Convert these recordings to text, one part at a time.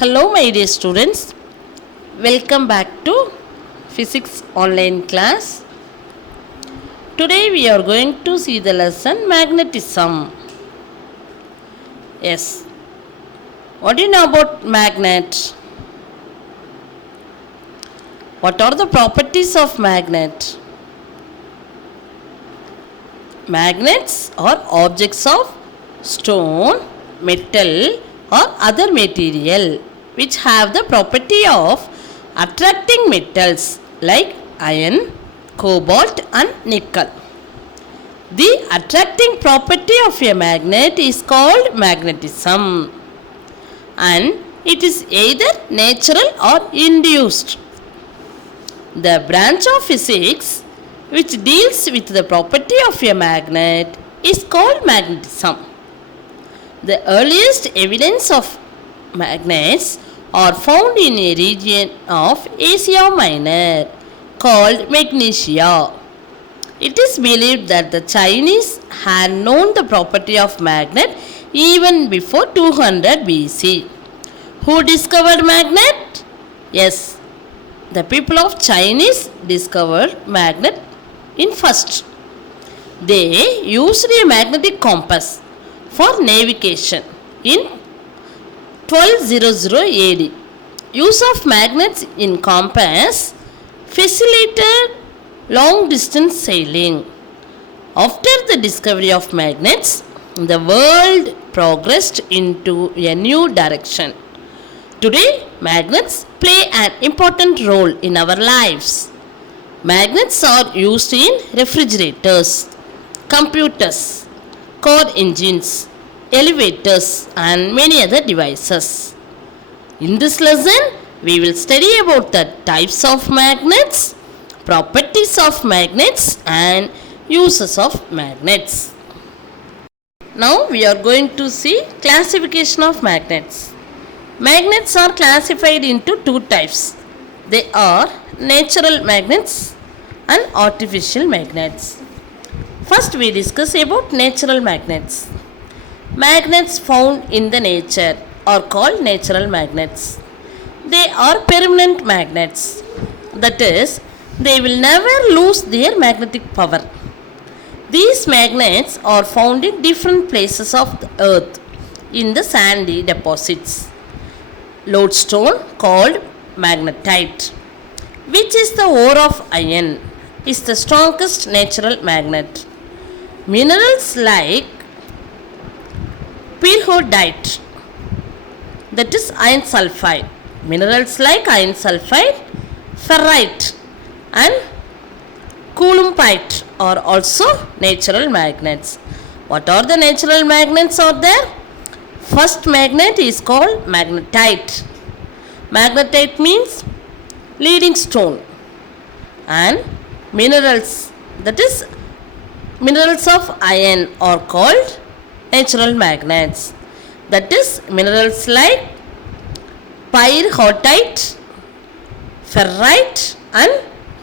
Hello, my dear students. Welcome back to Physics online class. Today we are going to see the lesson magnetism. Yes. What do you know about magnet? What are the properties of magnet? Magnets are objects of stone, metal or other material which have the property of attracting metals like iron, cobalt and nickel. The attracting property of a magnet is called magnetism, and it is either natural or induced. The branch of physics which deals with the property of a magnet is called magnetism. The earliest evidence of magnets are found in a region of Asia Minor called Magnesia. It is believed that the Chinese had known the property of magnet even before 200 BC. Who discovered magnet? Yes, the people of Chinese discovered magnet in first. They used a magnetic compass for navigation in 1200 AD. Use of magnets in compass facilitated long distance sailing. After the discovery of magnets, the world progressed into a new direction. Today, magnets play an important role in our lives. Magnets are used in refrigerators, computers, car engines, elevators and many other devices. In this lesson, we will study about the types of magnets, properties of magnets and uses of magnets. Now we are going to see classification of magnets. Magnets are classified into two types. They are natural magnets and artificial magnets. First we discuss about natural magnets. Magnets found in the nature are called natural magnets. They are permanent magnets. That is, they will never lose their magnetic power. These magnets are found in different places of the earth in the sandy deposits. Lodestone called magnetite, which is the ore of iron, is the strongest natural magnet. Minerals like pyrrhotite, that is iron sulfide. Minerals like iron sulfide, ferrite and columbite are also natural magnets. What are the natural magnets are there? First magnet is called magnetite. Magnetite means leading stone. And minerals, that is minerals of iron are called natural magnets. That is minerals like pyrrhotite, ferrite and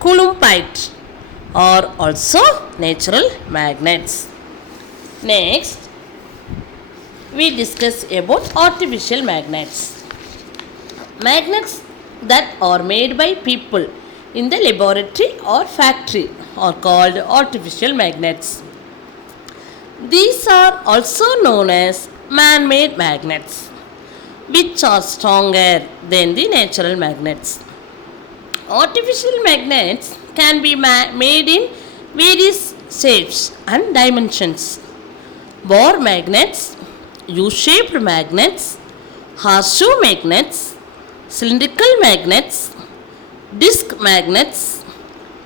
columbite are also natural magnets. Next, we discuss about artificial magnets. Magnets that are made by people in the laboratory or factory are called artificial magnets. These are also known as man-made magnets, which are stronger than the natural magnets. Artificial magnets can be made in various shapes and dimensions. Bar magnets, U-shaped magnets, horseshoe magnets, cylindrical magnets, disc magnets,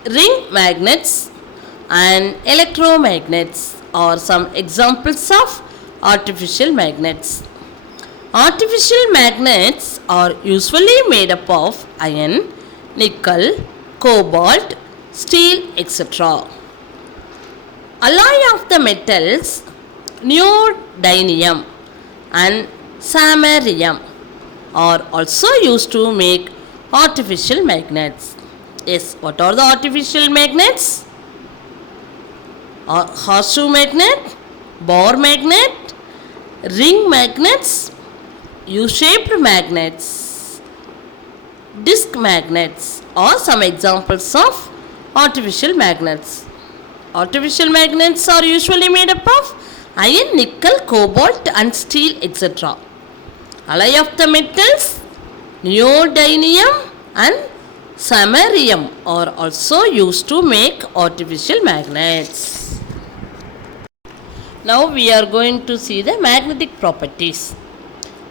ring magnets and electromagnets are some examples of artificial magnets. Artificial magnets are usually made up of iron, nickel, cobalt, steel, etc. Alloy of the metals neodymium and samarium are also used to make artificial magnets. Yes, what are the artificial magnets? Horseshoe magnet, bar magnet, ring magnets, U-shaped magnets, disc magnets are some examples of artificial magnets. Artificial magnets are usually made up of iron, nickel, cobalt and steel, etc. Alloy of the metals neodymium and samarium are also used to make artificial magnets. Now we are going to see the magnetic properties.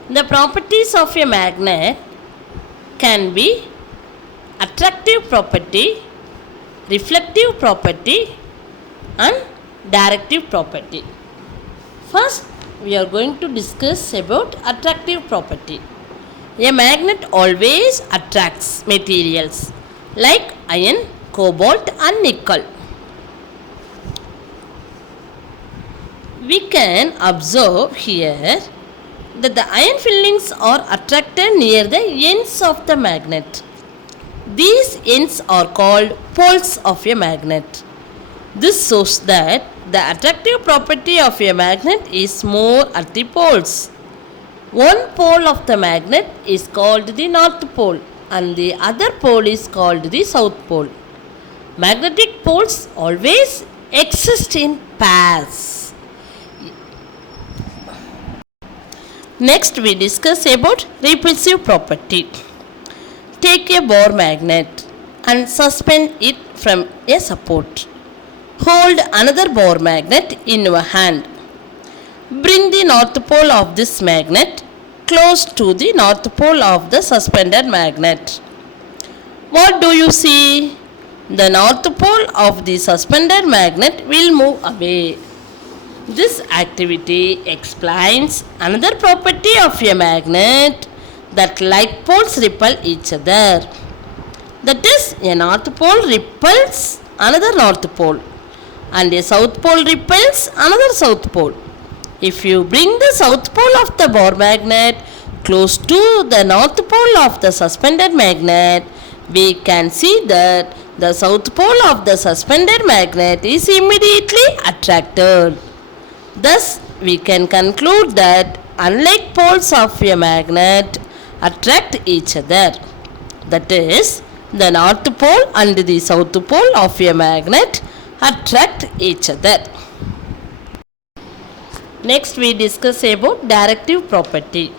The properties of a magnet can be attractive property, reflective property and directive property. First, we are going to discuss about attractive property. A magnet always attracts materials like iron, cobalt and nickel. We can observe here that the iron fillings are attracted near the ends of the magnet. These ends are called poles of a magnet. This shows that the attractive property of a magnet is more at the poles. One pole of the magnet is called the north pole and the other pole is called the south pole. Magnetic poles always exist in pairs. Next we discuss about repulsive property. Take a bar magnet and suspend it from a support. Hold another bar magnet in your hand. Bring the north pole of this magnet close to the north pole of the suspended magnet. What do you see? The north pole of the suspended magnet will move away. This activity explains another property of a magnet, that like poles repel each other. That is, a north pole repels another north pole and a south pole repels another south pole. If you bring the south pole of the bar magnet close to the north pole of the suspended magnet, we can see that the south pole of the suspended magnet is immediately attracted. Thus, we can conclude that unlike poles of a magnet attract each other, that is, the north pole and the south pole of a magnet attract each other. Next we discuss about directive property.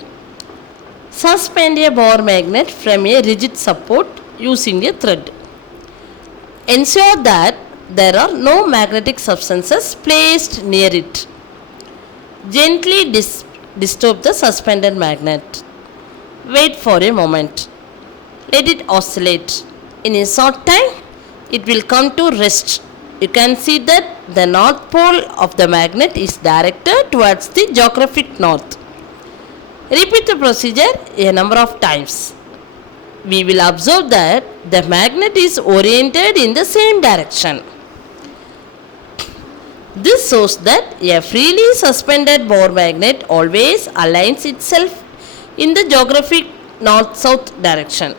Suspend a bar magnet from a rigid support using a thread. Ensure that there are no magnetic substances placed near it. Gently disturb the suspended magnet. Wait for a moment. Let it oscillate. In a short time, it will come to rest. You can see that the north pole of the magnet is directed towards the geographic north. Repeat the procedure a number of times. We will observe that the magnet is oriented in the same direction. This shows that a freely suspended bar magnet always aligns itself in the geographic north-south direction.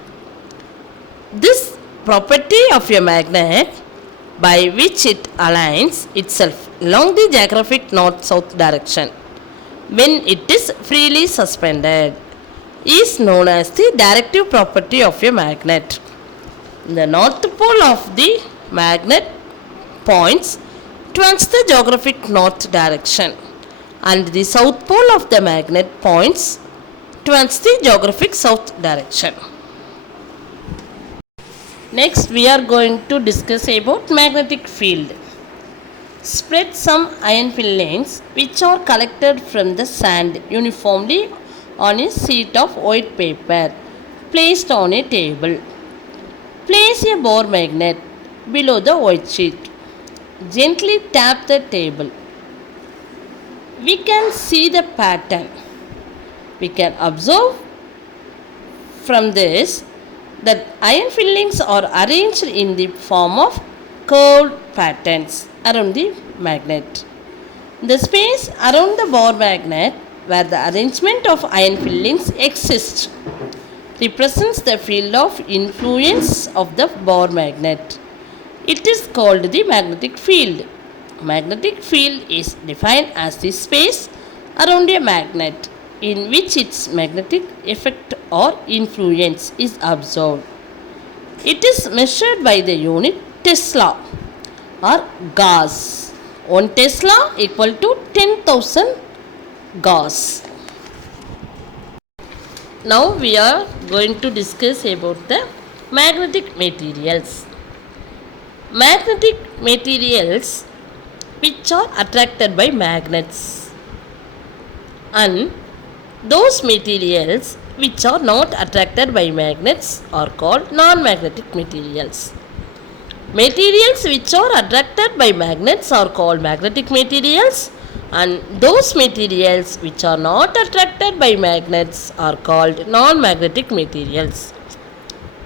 This property of a magnet, by which it aligns itself along the geographic north-south direction when it is freely suspended, is known as the directive property of a magnet. The north pole of the magnet points towards the geographic north direction and the south pole of the magnet points towards the geographic south direction. Next we are going to discuss about magnetic field. Spread some iron fillings which are collected from the sand uniformly on a sheet of white paper placed on a table. Place a bar magnet below the white sheet. Gently tap the table. We can see the pattern. We can observe from this that iron fillings are arranged in the form of curved patterns around the magnet. The space around the bar magnet where the arrangement of iron fillings exists represents the field of influence of the bar magnet. It is called the magnetic field. Magnetic field is defined as the space around a magnet in which its magnetic effect or influence is observed. It is measured by the unit Tesla or Gauss. 1 Tesla equal to 10,000 Gauss. Now we are going to discuss about the magnetic materials. Magnetic materials which are attracted by magnets, and those materials which are not attracted by magnets are called non-magnetic materials. Materials which are attracted by magnets are called magnetic materials, and those materials which are not attracted by magnets are called non-magnetic materials.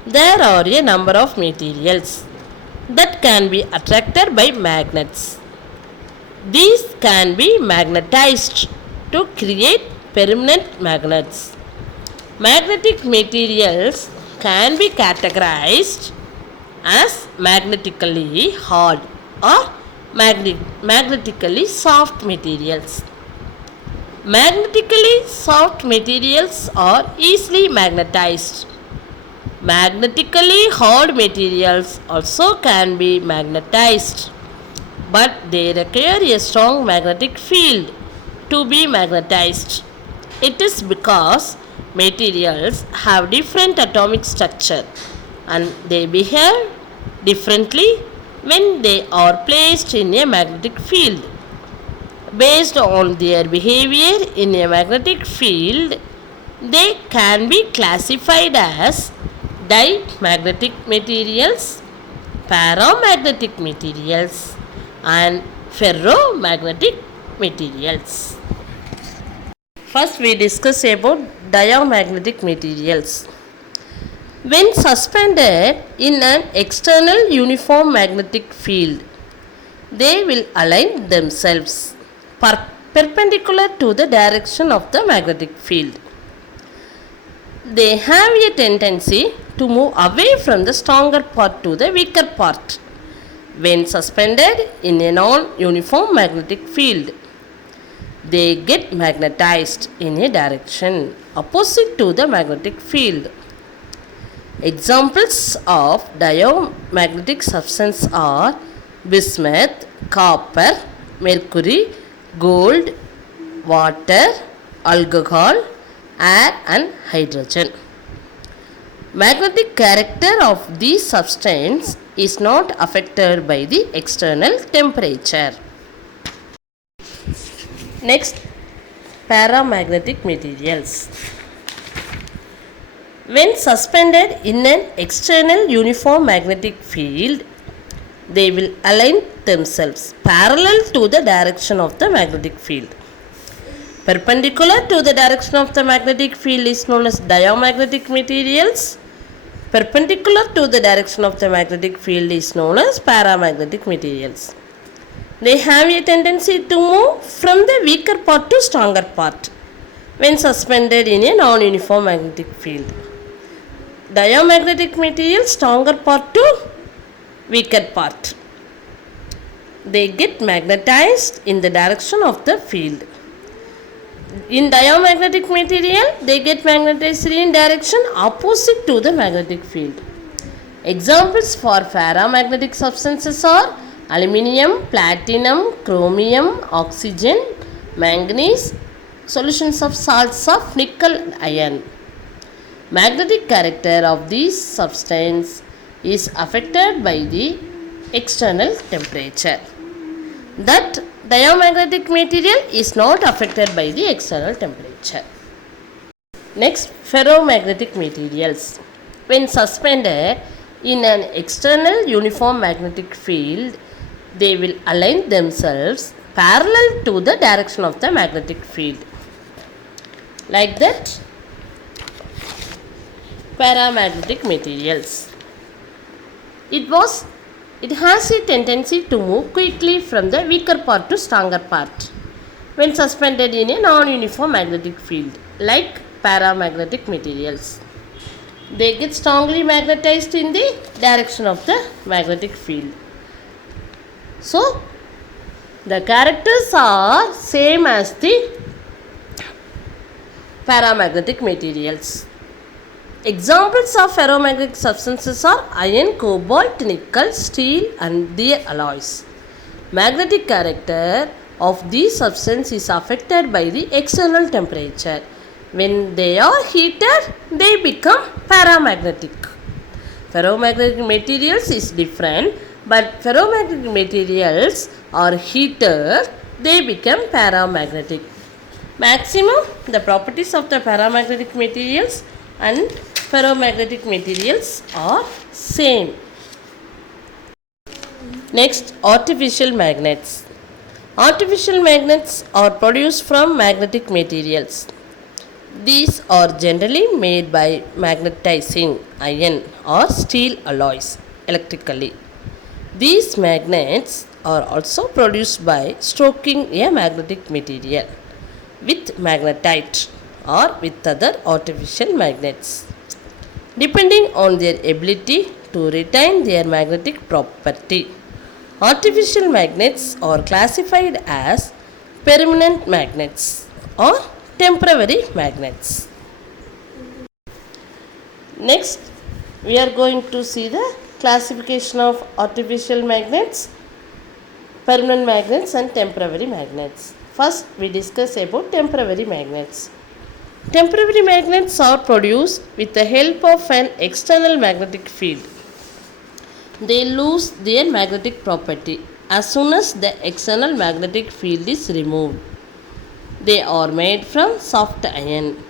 There are a number of materials that can be attracted by magnets. These can be magnetized to create permanent magnets. Magnetic materials can be categorized as magnetically hard or magnetically soft materials. Magnetically soft materials are easily magnetized. Magnetically hard materials also can be magnetized, but they require a strong magnetic field to be magnetized. It is because materials have different atomic structure and they behave differently when they are placed in a magnetic field. Based on their behavior in a magnetic field, they can be classified as diamagnetic materials, paramagnetic materials, and ferromagnetic materials. First we discuss about diamagnetic materials. When suspended in an external uniform magnetic field, they will align themselves perpendicular to the direction of the magnetic field. They have a tendency to move away from the stronger part to the weaker part when suspended in a non-uniform magnetic field. They get magnetized in a direction opposite to the magnetic field. Examples of diamagnetic substances are bismuth, copper, mercury, gold, water, alcohol, air and hydrogen. Magnetic character of these substances is not affected by the external temperature. Next, paramagnetic materials. When suspended in an external uniform magnetic field, they will align themselves parallel to the direction of the magnetic field. Perpendicular to the direction of the magnetic field is known as diamagnetic materials. Perpendicular to the direction of the magnetic field is known as paramagnetic materials. They have a tendency to move from the weaker part to stronger part when suspended in a non-uniform magnetic field. Diamagnetic materials, stronger part to weaker part. They get magnetized in the direction of the field. In diamagnetic material, they get magnetized in direction opposite to the magnetic field. Examples for paramagnetic substances are aluminium, platinum, chromium, oxygen, manganese, solutions of salts of nickel and iron. Magnetic character of these substances is affected by the external temperature. That diamagnetic material is not affected by the external temperature. Next, ferromagnetic materials. When suspended in an external uniform magnetic field, they will align themselves parallel to the direction of the magnetic field. Like that, paramagnetic materials. It has a tendency to move quickly from the weaker part to stronger part when suspended in a non-uniform magnetic field, like paramagnetic materials. They get strongly magnetized in the direction of the magnetic field. So, the characters are same as the paramagnetic materials. Examples of ferromagnetic substances are iron, cobalt, nickel, steel and their alloys. Magnetic character of these substances is affected by the external temperature. When they are heated, they become paramagnetic. Ferromagnetic materials is different, but ferromagnetic materials are heated, they become paramagnetic. Maximum the properties of the paramagnetic materials and ferromagnetic materials are same. Next, artificial magnets. Artificial magnets are produced from magnetic materials. These are generally made by magnetizing iron or steel alloys electrically. These magnets are also produced by stroking a magnetic material with magnetite or with other artificial magnets, depending on their ability to retain their magnetic property. Artificial magnets are classified as permanent magnets or temporary magnets. Next, we are going to see the classification of artificial magnets, permanent magnets and temporary magnets. First, we discuss about temporary magnets. Temporary magnets are produced with the help of an external magnetic field. They lose their magnetic property as soon as the external magnetic field is removed. They are made from soft iron.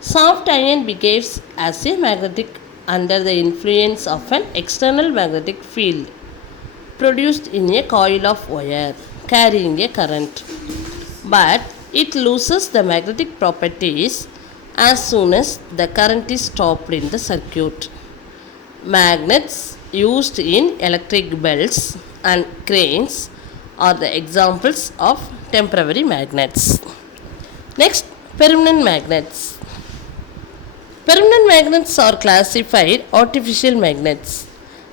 Soft iron behaves as a magnetic under the influence of an external magnetic field produced in a coil of wire carrying a current. But it loses the magnetic properties as soon as the current is stopped in the circuit. Magnets used in electric belts and cranes are the examples of temporary magnets. Next, permanent magnets. Permanent magnets are classified artificial magnets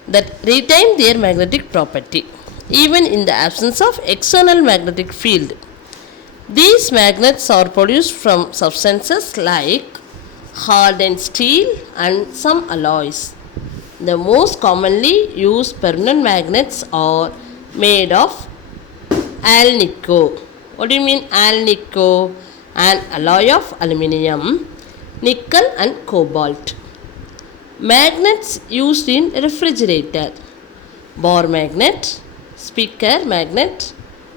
that retain their magnetic property even in the absence of external magnetic field. These magnets are produced from substances like hardened steel and some alloys. The most commonly used permanent magnets are made of alnico. What do you mean alnico? An alloy of aluminium, nickel and cobalt. Magnets used in refrigerator: bar magnet, speaker magnet,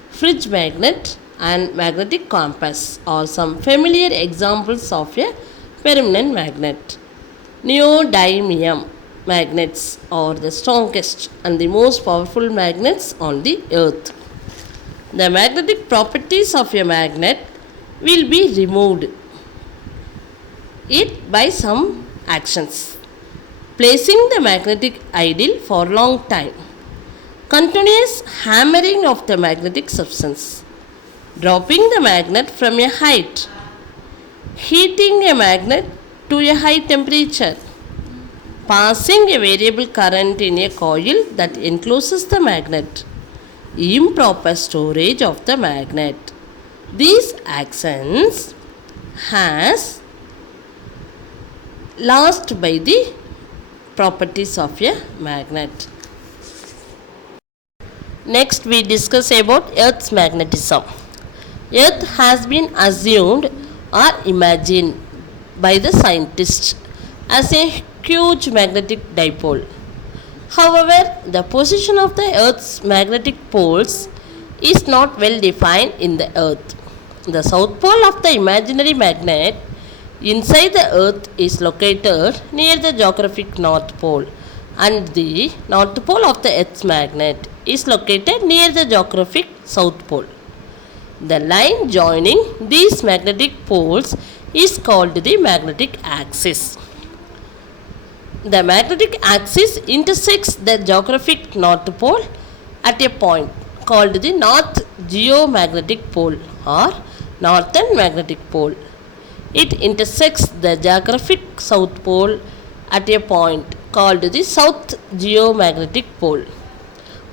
fridge magnet and magnetic compass are some familiar examples of a permanent magnet. Neodymium magnets are the strongest and the most powerful magnets on the earth. The magnetic properties of a magnet will be removed it by some actions: placing the magnetic idle for long time, continuous hammering of the magnetic substance, dropping the magnet from a height, heating a magnet to a high temperature, passing a variable current in a coil that encloses the magnet, improper storage of the magnet. These actions has lost by the properties of a magnet. Next, we discuss about Earth's magnetism. Earth has been assumed or imagined by the scientists as a huge magnetic dipole. However, the position of the Earth's magnetic poles is not well defined in the Earth. The south pole of the imaginary magnet inside the Earth is located near the geographic North Pole, and the North Pole of the Earth's magnet is located near the geographic South Pole. The line joining these magnetic poles is called the magnetic axis. The magnetic axis intersects the geographic North Pole at a point called the North Geomagnetic Pole or Northern Magnetic Pole. It intersects the geographic South Pole at a point called the South Geomagnetic Pole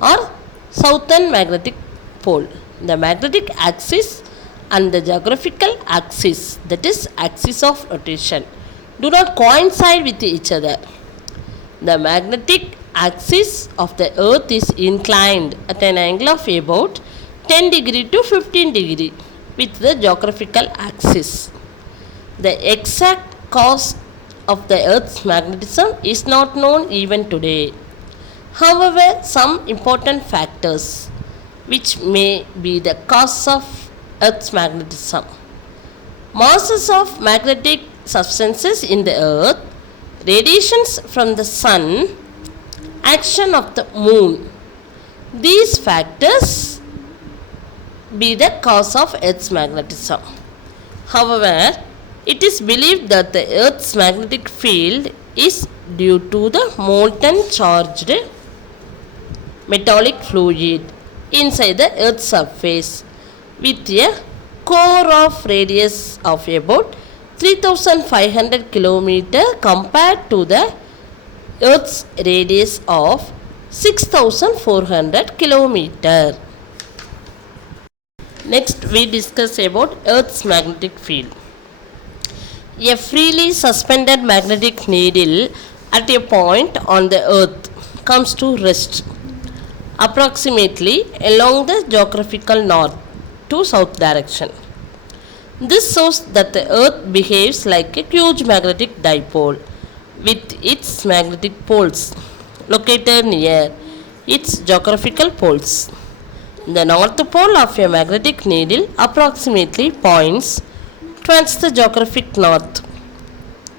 or Southern Magnetic Pole. The magnetic axis and the geographical axis, that is axis of rotation, do not coincide with each other. The magnetic axis of the earth is inclined at an angle of about 10 degree to 15 degree with the geographical axis. The exact cause of the earth's magnetism is not known even today. However, some important factors which may be the cause of earth's magnetism: masses of magnetic substances in the earth, radiations from the sun, action of the moon. These factors be the cause of earth's magnetism. However, it is believed that the earth's magnetic field is due to the molten charged metallic fluid inside the earth's surface with a core of radius of about 3500 km compared to the earth's radius of 6400 km. Next we discuss about earth's magnetic field. A freely suspended magnetic needle at a point on the earth comes to rest approximately along the geographical north to south direction. This shows that the earth behaves like a huge magnetic dipole with its magnetic poles located near its geographical poles. The north pole of a magnetic needle approximately points towards the geographic north.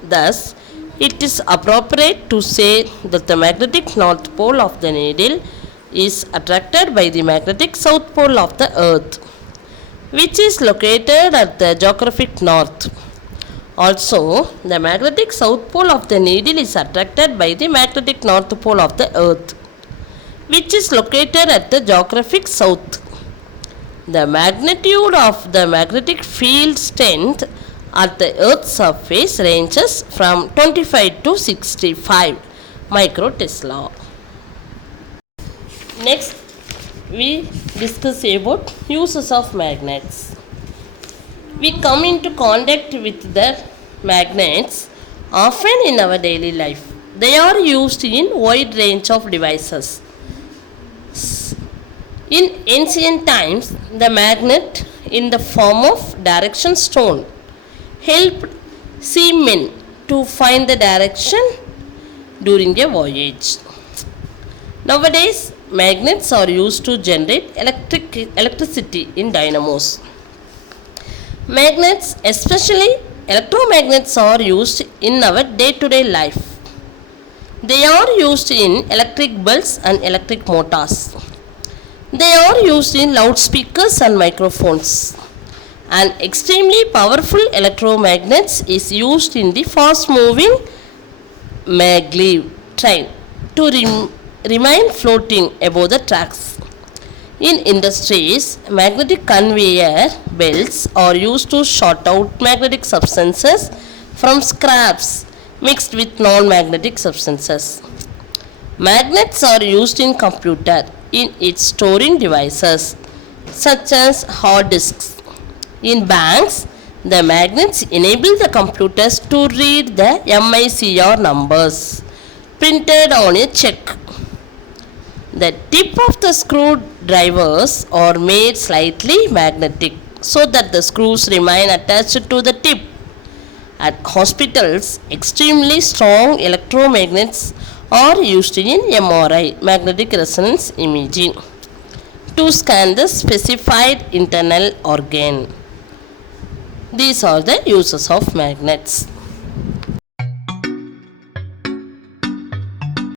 Thus, it is appropriate to say that the magnetic north pole of the needle is attracted by the magnetic south pole of the earth, which is located at the geographic north. Also, the magnetic south pole of the needle is attracted by the magnetic north pole of the earth, which is located at the geographic south. The magnitude of the magnetic field strength at the earth's surface ranges from 25 to 65 microtesla. Next, we discuss about uses of magnets. We come into contact with the magnets often in our daily life. They are used in wide range of devices. In ancient times, the magnet in the form of direction stone helped seamen to find the direction during a voyage. Nowadays, magnets are used to generate electricity in dynamos. Magnets, especially electromagnets, are used in our day-to-day life. They are used in electric bulbs and electric motors. They are used in loudspeakers and microphones. An extremely powerful electromagnets is used in the fast-moving maglev train to remain floating above the tracks. In industries, magnetic conveyor belts are used to sort out magnetic substances from scraps mixed with non-magnetic substances. Magnets are used in computer in its storing devices such as hard disks. In banks, the magnets enable the computers to read the MICR numbers printed on a check. The tip of the screwdrivers are made slightly magnetic so that the screws remain attached to the tip. At hospitals, extremely strong electromagnets are used in MRI, magnetic resonance imaging, to scan the specified internal organ. These are the uses of magnets.